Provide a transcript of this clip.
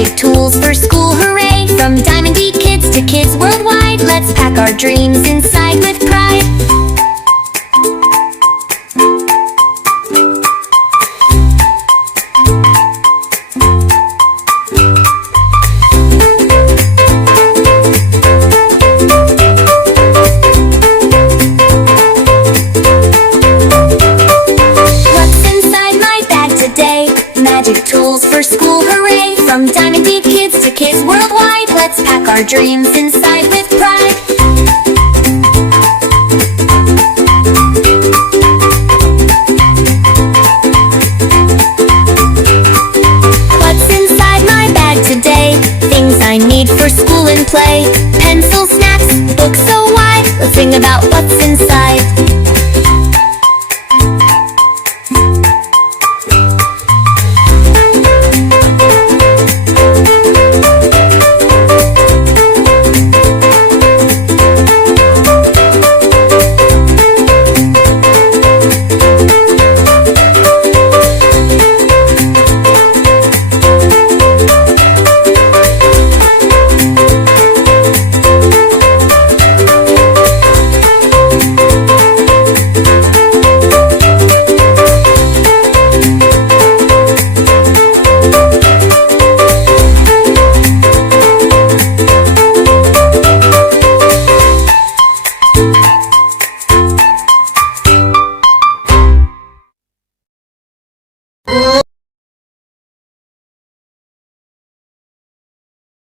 Magic tools for school, hooray! From DiamondDKids to kids worldwide, let's pack our dreams inside with pride. Magic tools for school, hooray! From DiamondDKids to kids worldwide, let's pack our dreams inside with pride. What's inside my bag today? Things I need for school and play. Pencils, snacks, books so wide. Let's sing about what's inside.